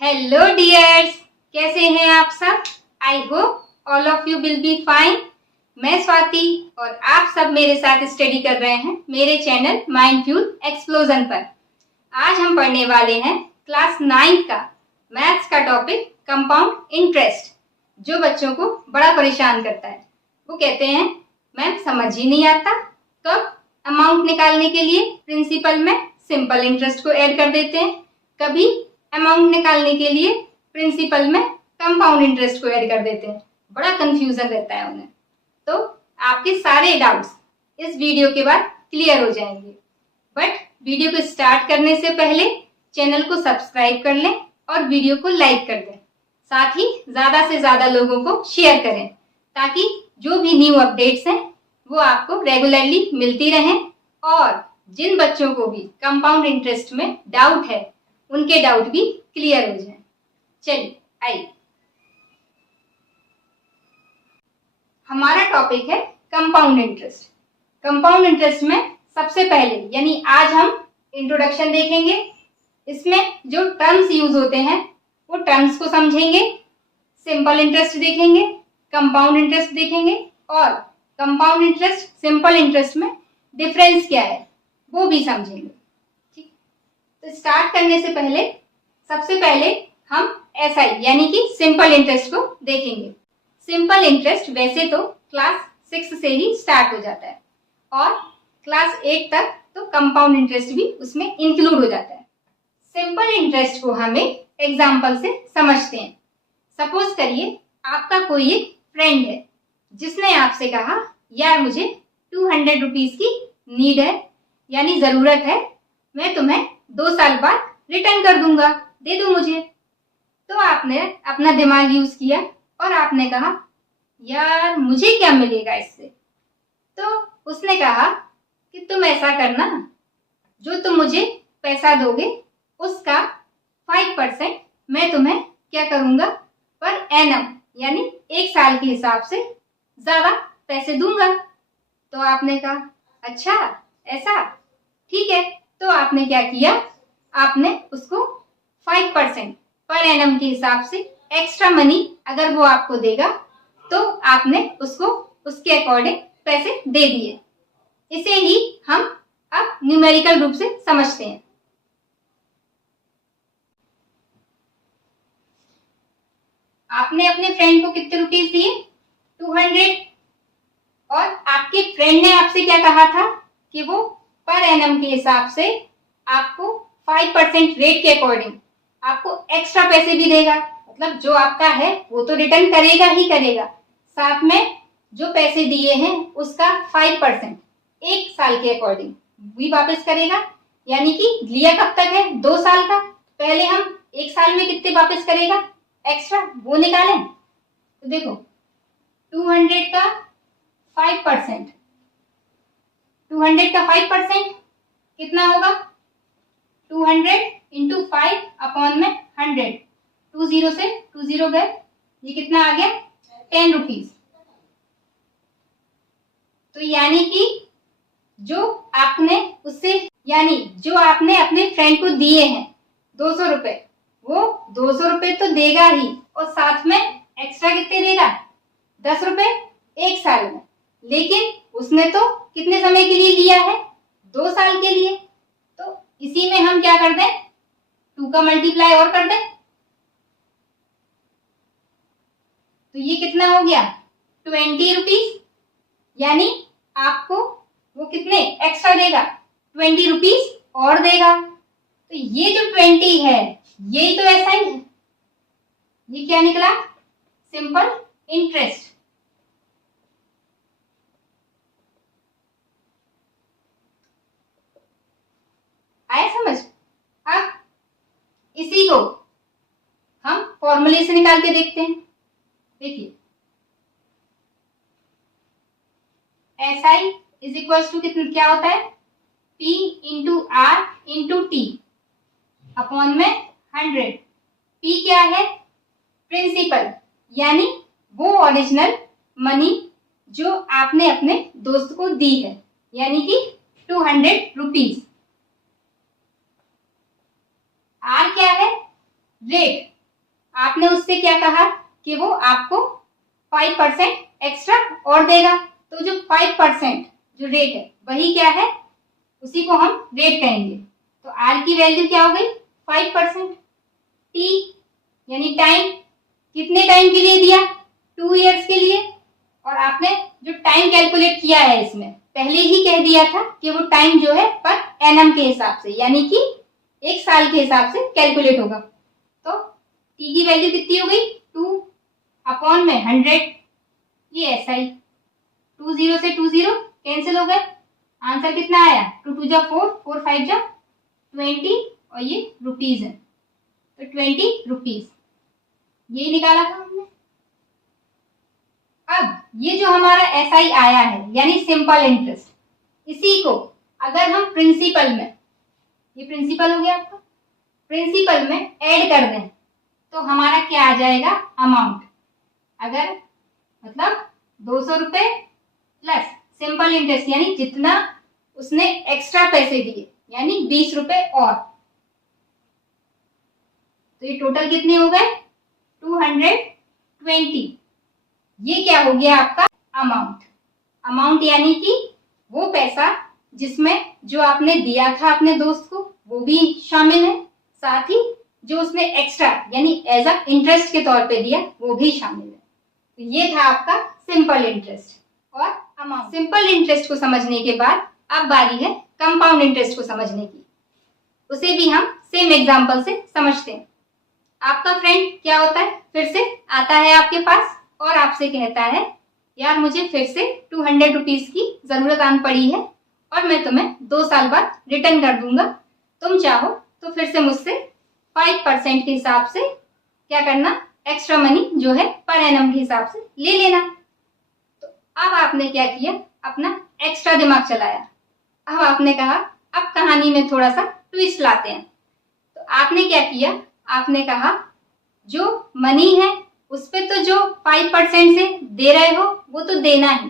Hello dears, कैसे हैं आप सब। I hope all of you will be fine. मैं स्वाति और आप सब मेरे साथ स्टडी कर रहे हैं मेरे चैनल माइंड फ्यूल एक्सप्लोजन पर। आज हम पढ़ने वाले हैं क्लास 9 का मैथ्स का टॉपिक कंपाउंड इंटरेस्ट, जो बच्चों को बड़ा परेशान करता है। वो कहते हैं मैम समझ ही नहीं आता, कब अमाउंट निकालने के लिए प्रिंसिपल में सिंपल इंटरेस्ट को ऐड कर देते हैं, कभी अमाउंट निकालने के लिए प्रिंसिपल में कंपाउंड इंटरेस्ट को ऐड कर देते हैं। बड़ा कंफ्यूजन रहता है उन्हें। तो आपके सारे डाउट्स इस वीडियो के बाद क्लियर हो जाएंगे। बट वीडियो को स्टार्ट करने से पहले चैनल को सब्सक्राइब कर लें और वीडियो को लाइक कर दें। साथ ही ज्यादा से ज्यादा लोगों को शेयर करें ताकि जो भी न्यू अपडेट्स हैं वो आपको रेगुलरली मिलती रहें और जिन बच्चों को भी कंपाउंड इंटरेस्ट में डाउट है उनके डाउट भी क्लियर हो जाएं। चलिए आइए, हमारा टॉपिक है कंपाउंड इंटरेस्ट। कंपाउंड इंटरेस्ट में सबसे पहले यानी आज हम इंट्रोडक्शन देखेंगे। इसमें जो टर्म्स यूज होते हैं वो टर्म्स को समझेंगे, सिंपल इंटरेस्ट देखेंगे, कंपाउंड इंटरेस्ट देखेंगे और कंपाउंड इंटरेस्ट सिंपल इंटरेस्ट में डिफरेंस क्या है वो भी समझेंगे। ठीक, तो स्टार्ट करने से पहले सबसे पहले हम एसआई यानी कि सिंपल इंटरेस्ट को देखेंगे। सिंपल इंटरेस्ट वैसे तो क्लास 6 से ही स्टार्ट हो जाता है और क्लास 8 तक तो कंपाउंड इंटरेस्ट भी उसमें इंक्लूड हो जाता है। सिंपल इंटरेस्ट को हमें एग्जाम्पल से समझते हैं। सपोज करिए आपका कोई एक फ्रेंड है जिसने आपसे कहा यार मुझे 200 रुपीज की नीड है यानी जरूरत है, मैं तुम्हें 2 साल बाद रिटर्न कर दूंगा, दे दो मुझे। तो आपने अपना दिमाग यूज किया और आपने कहा यार मुझे क्या मिलेगा इससे। तो उसने कहा कि तुम ऐसा करना, जो तुम मुझे पैसा दोगे उसका 5% मैं तुम्हें क्या करूंगा पर एनम यानी 1 साल के हिसाब से ज्यादा पैसे दूंगा। तो आपने कहा अच्छा ऐसा, ठीक है। तो आपने क्या किया, आपने उसको 5% पर एनम के हिसाब से एक्स्ट्रा मनी अगर वो आपको देगा तो आपने उसको उसके अकॉर्डिंग पैसे दे दिए। इसे ही हम अब न्यूमेरिकल रूप से समझते हैं। आपने अपने फ्रेंड को कितने रुपीस दिए, 200, और आपके फ्रेंड ने आपसे क्या कहा था कि वो पर एनम के हिसाब से आपको 5% रेट के अकॉर्डिंग आपको एक्स्ट्रा पैसे भी देगा। मतलब जो आपका है वो तो रिटर्न करेगा ही करेगा, साथ में जो पैसे दिए हैं उसका 5% 1 साल के अकॉर्डिंग भी वापस करेगा। यानी कि लिया कब तक है, 2 साल का, पहले हम 1 साल में कितने वापस करेगा एक्स्ट्रा वो निकालें। तो देखो 200 का 5%, 200 का 5% कितना होगा, 200 इंटू 5 अपॉन में 100, 20 से 20 गए, ये कितना आ गया 10 रुपीज। तो यानी कि जो आपने उससे यानी जो आपने अपने फ्रेंड को दिए हैं 200 रुपए, वो 200 रुपए तो देगा ही और साथ में एक्स्ट्रा कितने देगा, 10 रुपए 1 साल में। लेकिन उसने तो कितने समय के लिए लिया है, 2 साल के लिए। तो इसी में हम क्या कर दें, 2 का मल्टीप्लाई और कर दें। तो ये कितना हो गया 20 रुपीज, यानी आपको वो कितने एक्स्ट्रा देगा, 20 रुपीज और देगा। तो ये जो 20 है यही तो ऐसा ही है, ये क्या निकला, सिंपल इंटरेस्ट। आया समझ। अब इसी को हम फॉर्मूले से निकाल के देखते हैं। देखिए SI इज इक्वल टू कितना क्या होता है, P into R into T upon में 100। P क्या है, प्रिंसिपल यानी वो ओरिजिनल मनी जो आपने अपने दोस्त को दी है, यानी कि 200 रुपीज। R क्या है, रेट, आपने उससे क्या कहा कि वो आपको 5% एक्स्ट्रा और देगा, तो जो 5% जो रेट है वही क्या है, उसी को हम रेट कहेंगे। तो आर की वैल्यू क्या हो गई 5%। टी यानी टाइम, कितने टाइम के लिए दिया 2 इयर्स के लिए, और आपने जो टाइम कैलकुलेट किया है इसमें पहले ही कह दिया था कि वो टाइम जो है पर एनम के हिसाब से यानी कि 1 साल के हिसाब से कैलकुलेट होगा। तो टी की वैल्यू कितनी हो गई 2 अपॉन में 100, ये ऐसा ही 2 0 से 2 0 कैंसिल हो गए, आंसर कितना आया 2 2 जा 4, 4 5 जा 20, और ये रुपीज है तो 20 रुपीज, यही निकाला था हमने। अब ये जो हमारा एसआई आया है यानी सिंपल इंटरेस्ट, इसी को अगर हम प्रिंसिपल में, ये प्रिंसिपल हो गया आपका, प्रिंसिपल में ऐड कर दें तो हमारा क्या आ जाएगा अमाउंट। अगर मतलब 200 रुपए प्लस सिंपल इंटरेस्ट यानी जितना उसने एक्स्ट्रा पैसे दिए यानी 20 रुपए और, तो ये टोटल कितने हो गए 220। ये क्या हो गया आपका अमाउंट। अमाउंट यानी कि वो पैसा जिसमें जो आपने दिया था अपने दोस्त को वो भी शामिल है, साथ ही जो उसने एक्स्ट्रा यानी एज अ इंटरेस्ट के तौर पे दिया वो भी शामिल है। तो ये था आपका सिंपल इंटरेस्ट और अमाउंट। सिंपल इंटरेस्ट को समझने के बाद अब बारी है कंपाउंड इंटरेस्ट को समझने की। उसे भी हम सेम एग्जांपल से समझते हैं। आपका फ्रेंड क्या होता है, फिर से आता है आपके पास और आपसे कहता है यार मुझे फिर से 200 रुपीज की जरूरत आन पड़ी है और मैं तुम्हें 2 साल बाद रिटर्न कर दूंगा, तुम चाहो तो फिर से मुझसे 5% के हिसाब से क्या करना, एक्स्ट्रा मनी जो है पर एनम के हिसाब से ले लेना। तो अब आपने क्या किया, अपना एक्स्ट्रा दिमाग चलाया। अब आपने कहा अब कहानी में थोड़ा सा ट्विस्ट लाते हैं। तो आपने क्या किया, आपने कहा जो मनी है उस पे तो जो 5% से दे रहे हो वो तो देना ही,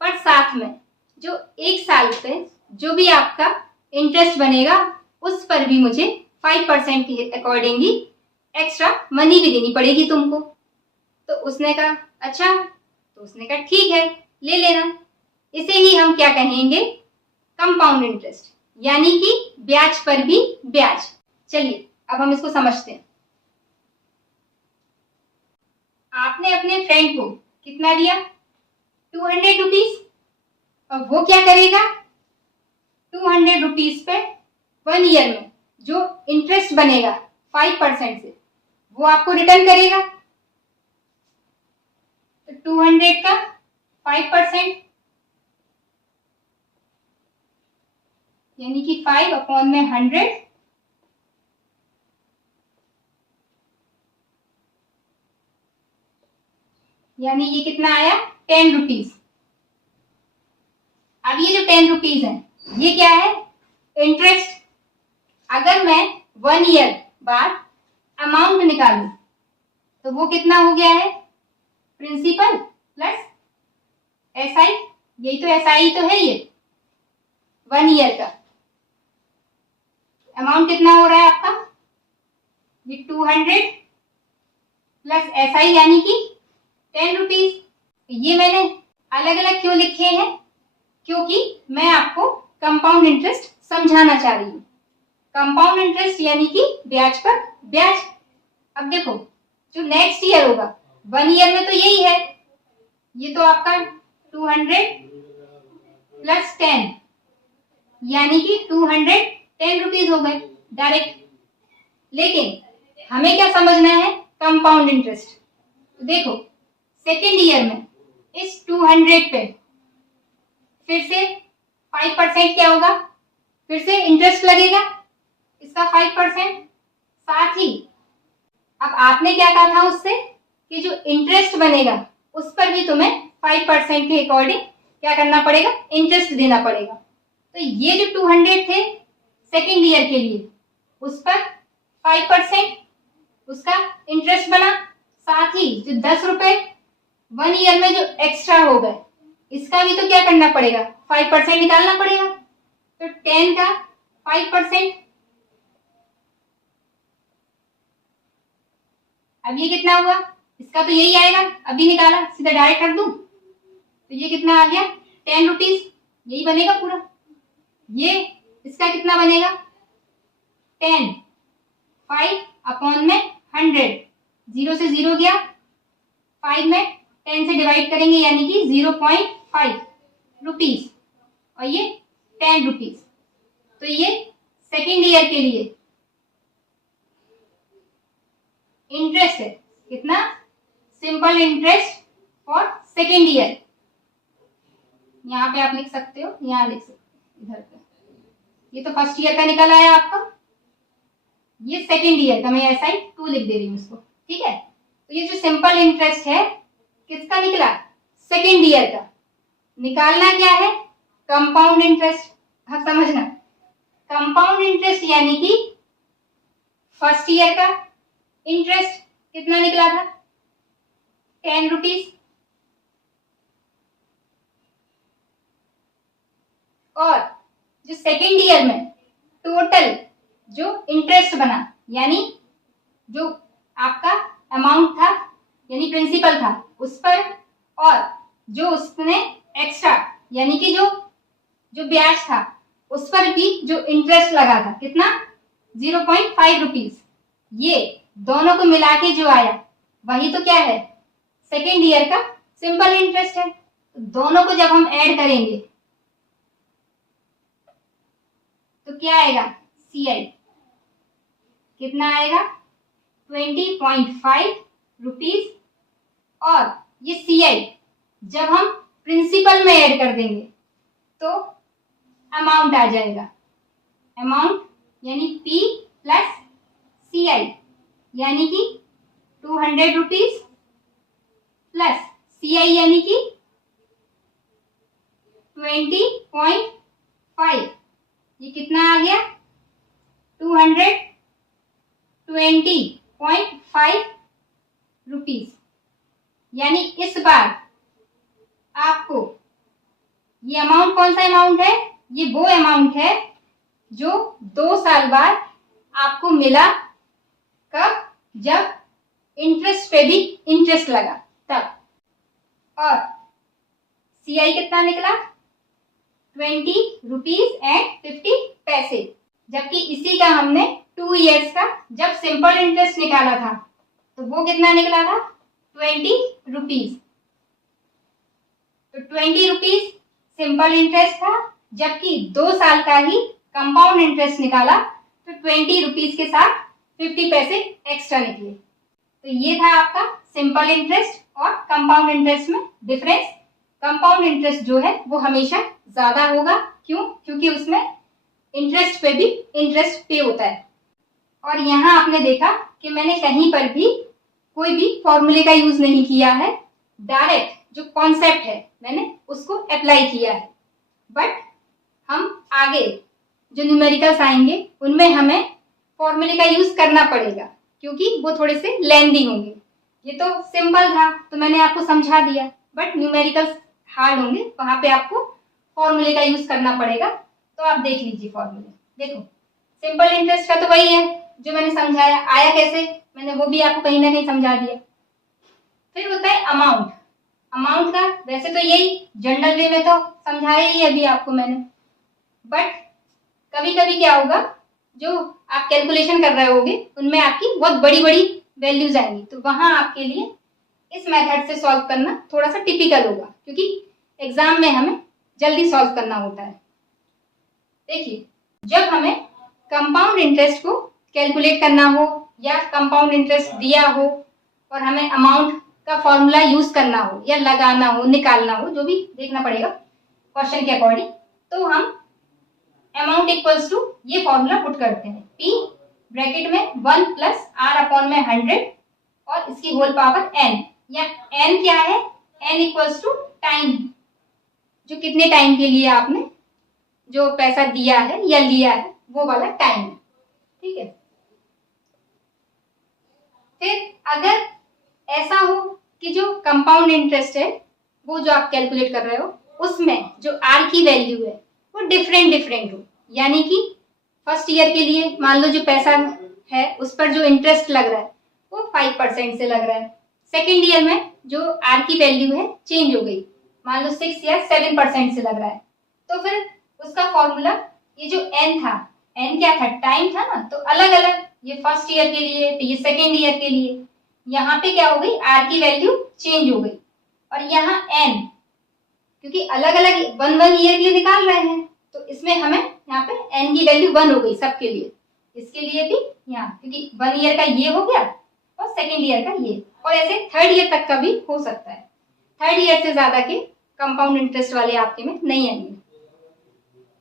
पर साथ में जो 1 साल पे जो भी आपका इंटरेस्ट बनेगा उस पर भी मुझे 5% के अकॉर्डिंगली एक्स्ट्रा मनी भी देनी पड़ेगी तुमको। तो उसने कहा अच्छा, तो उसने कहा ठीक है ले लेना। इसे ही हम क्या कहेंगे, कंपाउंड इंटरेस्ट, यानी कि ब्याज पर भी ब्याज। चलिए अब हम इसको समझते हैं। आपने अपने फ्रेंड को कितना दिया 200 रुपीज, और वो क्या करेगा 200 रुपीज पे 1 ईयर में जो इंटरेस्ट बनेगा 5% से वो आपको रिटर्न करेगा। तो 200 का 5% यानी कि 5 अपॉन में 100, यानी ये कितना आया 10 रुपीज। अब ये जो 10 रुपीज है ये क्या है इंटरेस्ट। अगर मैं 1 ईयर बाद अमाउंट निकालूं तो वो कितना हो गया है, प्रिंसिपल प्लस एसआई, यही तो एसआई तो है, ये 1 ईयर का अमाउंट कितना हो रहा है आपका, ये 200 प्लस एसआई यानी कि 10 रुपीज। ये मैंने अलग अलग क्यों लिखे हैं, क्योंकि मैं आपको कंपाउंड इंटरेस्ट समझाना चाह रही हूँ। कंपाउंड इंटरेस्ट यानी कि ब्याज पर ब्याज। अब देखो जो नेक्स्ट ईयर होगा 1 ईयर में तो यही है, ये तो आपका 200 प्लस 10 यानी कि 210 रुपीज हो गए डायरेक्ट। लेकिन हमें क्या समझना है कंपाउंड इंटरेस्ट। तो देखो सेकेंड ईयर में इस 200 पे फिर से 5% क्या होगा, फिर से इंटरेस्ट लगेगा इसका 5%। साथ ही अब आपने क्या कहा था उससे कि जो इंटरेस्ट बनेगा उस पर भी तुम्हें 5% के अकॉर्डिंग क्या करना पड़ेगा, इंटरेस्ट देना पड़ेगा। तो ये जो 200 थे सेकेंड ईयर के लिए उस पर 5% उसका इंटरेस्ट बना, साथ ही जो 10 रुपए 1 ईयर में जो एक्स्ट्रा हो गए इसका भी तो क्या करना पड़ेगा 5% निकालना पड़ेगा। तो 10 का 5% अब ये कितना हुआ, इसका तो यही आएगा, अभी निकाला, सीधा डायरेक्ट कर दूं तो ये कितना आ गया 10 रुपीज, यही बनेगा पूरा। ये इसका कितना बनेगा 10, 5 अपॉन में 100, 0 से 0 गया, 5 में 10 से डिवाइड करेंगे यानी कि 0.5 रुपीज और ये 10 रुपीज। तो ये सेकेंड ईयर के लिए इंटरेस्ट है, कितना, simple interest for second year. यहाँ पे आप लिख सकते हो, यहाँ लिख सकते हो इधर पे, ये तो फर्स्ट ईयर का निकल आया आपका, ये सेकेंड ईयर का, मैं SI 2 लिख दे रही हूँ इसको, ठीक है। तो ये जो सिंपल इंटरेस्ट है किसका निकला, सेकेंड ईयर का। निकालना क्या है, कंपाउंड इंटरेस्ट। हाँ समझना, कंपाउंड इंटरेस्ट यानी कि फर्स्ट ईयर का इंटरेस्ट कितना निकला था 10 रुपीज, और जो सेकेंड ईयर में टोटल जो इंटरेस्ट बना, यानी जो आपका अमाउंट था यानी प्रिंसिपल था उस पर, और जो उसने एक्स्ट्रा यानी कि जो ब्याज था उस पर भी जो इंटरेस्ट लगा था, कितना 0.5 रुपीज, ये दोनों को मिला के जो आया वही तो क्या है, सेकेंड ईयर का सिंपल इंटरेस्ट है। दोनों को जब हम ऐड करेंगे तो क्या आएगा, CI कितना आएगा 20.5 रुपीज, और ये CI जब हम प्रिंसिपल में ऐड कर देंगे तो अमाउंट आ जाएगा, अमाउंट यानी P प्लस CI यानी कि 200 रुपीज प्लस CI यानी कि 20.5, ये कितना आ गया 220.5 रुपीज। यानी इस बार आपको ये अमाउंट कौन सा अमाउंट है, ये वो अमाउंट है जो 2 साल बाद आपको मिला, कब, जब इंटरेस्ट पे भी इंटरेस्ट लगा तब। और CI कितना निकला 20 रुपीज एंड 50 पैसे, जबकि इसी का हमने 2 इयर्स का जब सिंपल इंटरेस्ट निकाला था तो वो कितना निकला था 20 रुपीज। तो 20 रुपीज सिंपल इंटरेस्ट था, जबकि 2 साल का ही कंपाउंड इंटरेस्ट निकाला तो 20 रुपीज के साथ 50 पैसे एक्स्ट्रा निकले। तो ये था आपका सिंपल इंटरेस्ट और कंपाउंड इंटरेस्ट में डिफरेंस। कंपाउंड इंटरेस्ट जो है वो हमेशा ज्यादा होगा, क्यों, क्योंकि उसमें इंटरेस्ट पे भी इंटरेस्ट पे होता है। और यहाँ आपने देखा कि मैंने कहीं पर भी कोई भी फॉर्मूले का यूज नहीं किया है, डायरेक्ट जो कॉन्सेप्ट है मैंने उसको अप्लाई किया है। बट हम आगे जो न्यूमेरिकल्स आएंगे उनमें हमें फॉर्मूले का यूज करना पड़ेगा, क्योंकि वो थोड़े से लेंदी होंगे। ये तो सिंपल था तो मैंने आपको समझा दिया, बट न्यूमेरिकल्स हार्ड होंगे, वहां पे आपको फॉर्मूले का यूज करना पड़ेगा। तो आप देख लीजिए फॉर्मूले, देखो सिंपल इंटरेस्ट का तो वही है जो मैंने समझाया, आया कैसे मैंने वो भी आपको कहीं ना कहीं समझा दिया। फिर होता है अमाउंट। अमाउंट का वैसे तो यही जनरल वे में तो समझाया ही अभी आपको मैंने, बट कभी कभी क्या होगा, जो आप कैलकुलेशन कर रहे होगे उनमें आपकी बहुत बड़ी बड़ी वैल्यूज आएंगी, तो वहां आपके लिए इस मेथड से सॉल्व करना थोड़ा सा टिपिकल होगा, क्योंकि एग्जाम में हमें जल्दी सॉल्व करना होता है। देखिए, जब हमें कंपाउंड इंटरेस्ट को कैलकुलेट करना हो या कंपाउंड इंटरेस्ट दिया हो और हमें अमाउंट का फॉर्मूला यूज करना हो या लगाना हो, निकालना हो, जो भी देखना पड़ेगा क्वेश्चन के अकॉर्डिंग, तो हम अमाउंट इक्वल्स टू ये फॉर्मूला पुट करते हैं, P ब्रैकेट में 1 प्लस R अपॉन में 100 और इसकी होल पावर n, या n क्या है, n इक्वल्स टू टाइम, जो कितने टाइम के लिए आपने जो पैसा दिया है या लिया है वो वाला टाइम है, ठीक है। फिर अगर ऐसा हो कि जो कंपाउंड इंटरेस्ट है वो जो आप कैलकुलेट कर रहे हो उसमें जो R की वैल्यू है वो डिफरेंट हो, यानी कि फर्स्ट ईयर के लिए मान लो जो पैसा है उस पर जो इंटरेस्ट लग रहा है वो 5% से लग रहा है। सेकेंड ईयर में जो आर की वैल्यू है चेंज हो गई, मान लो 6 या 7% से लग रहा है, तो फिर उसका फॉर्मूला ये जो एन था, एन क्या था, टाइम था ना, तो अलग अलग, ये फर्स्ट ईयर के लिए तो ये सेकेंड ईयर के लिए, यहाँ पे क्या हो गई, आर की वैल्यू चेंज हो गई। और यहाँ एन क्योंकि अलग अलग वन ईयर के लिए निकाल रहे हैं, तो इसमें हमें यहाँ पे एन की वैल्यू 1 हो गई सबके लिए, इसके लिए भी यहाँ, क्योंकि 1 ईयर का ये हो गया और सेकेंड ईयर का ये, और ऐसे थर्ड ईयर तक का भी हो सकता है। थर्ड ईयर से ज्यादा के कंपाउंड इंटरेस्ट वाले आपके में नहीं आएंगे।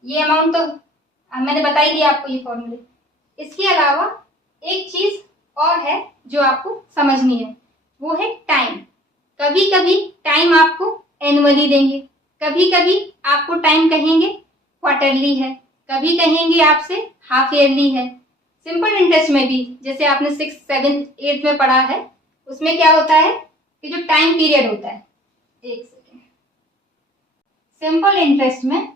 ये अमाउंट तो मैंने बता ही दिया आपको, ये फॉर्मूले। इसके अलावा एक चीज और है जो आपको समझनी है, वो है टाइम। कभी कभी टाइम आपको एनुअली देंगे, कभी कभी आपको टाइम कहेंगे क्वार्टरली है, कभी कहेंगे आपसे हाफ ईयरली है। सिंपल इंटरेस्ट में भी जैसे आपने 6, 7, 8 में पढ़ा है, उसमें क्या होता है कि जो टाइम पीरियड होता है, एक सेकेंड, सिंपल इंटरेस्ट में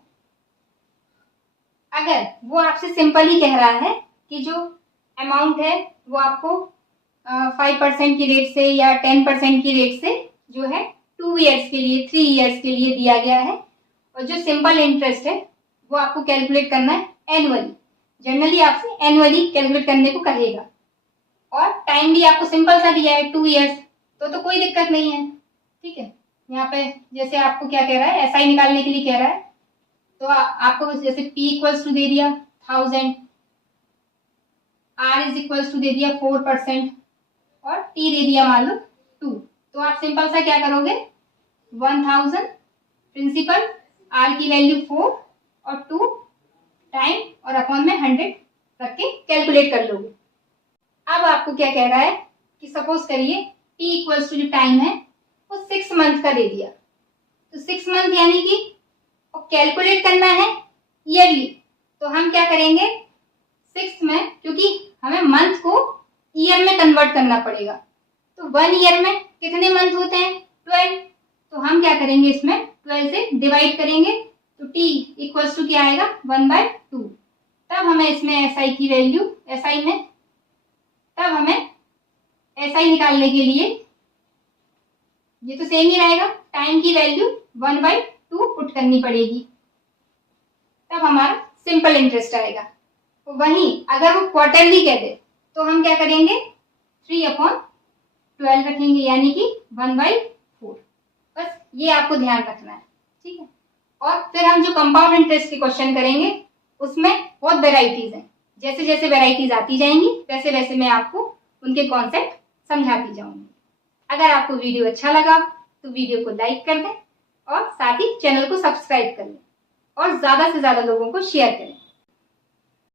अगर वो आपसे सिंपल ही कह रहा है कि जो अमाउंट है वो आपको 5% की रेट से या 10% की रेट से जो है 2 ईयर्स के लिए, 3 ईयर्स के लिए दिया गया है, और जो सिंपल इंटरेस्ट है वो आपको कैलकुलेट करना है एनुअली। जनरली आपसे एनुअली कैलकुलेट करने को कहेगा, और टाइम भी आपको सिंपल सा दिया है 2 ईयर्स, तो कोई दिक्कत नहीं है। ठीक है, यहाँ पे जैसे आपको क्या कह रहा है, एसआई निकालने के लिए कह रहा है, तो आपको जैसे P इक्वल्स टू दे दिया 1000, R इज इक्वल्स टू दे दिया 4% और T दे दिया मान लो 2, तो आप सिंपल सा क्या करोगे, 1000 प्रिंसिपल, R की वैल्यू 4 और 2 टाइम और अपॉन में 100 रख के कैलकुलेट कर लोगे। अब आपको क्या कह रहा है कि सपोज करिए T इक्वल्स टू जो टाइम है वो 6 मंथ का दे दिया, तो 6 मंथ यानी कि कैलकुलेट करना है ईयरली, तो हम क्या करेंगे 6 में, क्योंकि हमें मंथ को ईयर में कन्वर्ट करना पड़ेगा, तो 1 ईयर में कितने मंथ होते हैं, 12, तो हम क्या करेंगे इसमें 12 से डिवाइड करेंगे, तो T इक्वल्स टू क्या आएगा 1/2। तब हमें इसमें SI की वैल्यू, SI में तब हमें SI निकालने के लिए ये तो सेम ही रहेगा, टाइम की वैल्यू 1/2 पुट करनी पड़ेगी, तब हमारा सिंपल इंटरेस्ट आएगा। तो वहीं अगर वो क्वार्टरली कह दे तो हम क्या करेंगे 3/12 रखेंगे, यानी कि 1/4। बस ये आपको ध्यान रखना है, ठीक है। और फिर हम जो कंपाउंड इंटरेस्ट के क्वेश्चन करेंगे उसमें बहुत वेराइटीज हैं, जैसे जैसे वेराइटीज आती जाएंगी वैसे वैसे मैं आपको उनके कॉन्सेप्ट समझाती जाऊंगी। अगर आपको वीडियो अच्छा लगा तो वीडियो को लाइक कर दें और साथ ही चैनल को सब्सक्राइब कर लें और ज्यादा से ज्यादा लोगों को शेयर करें।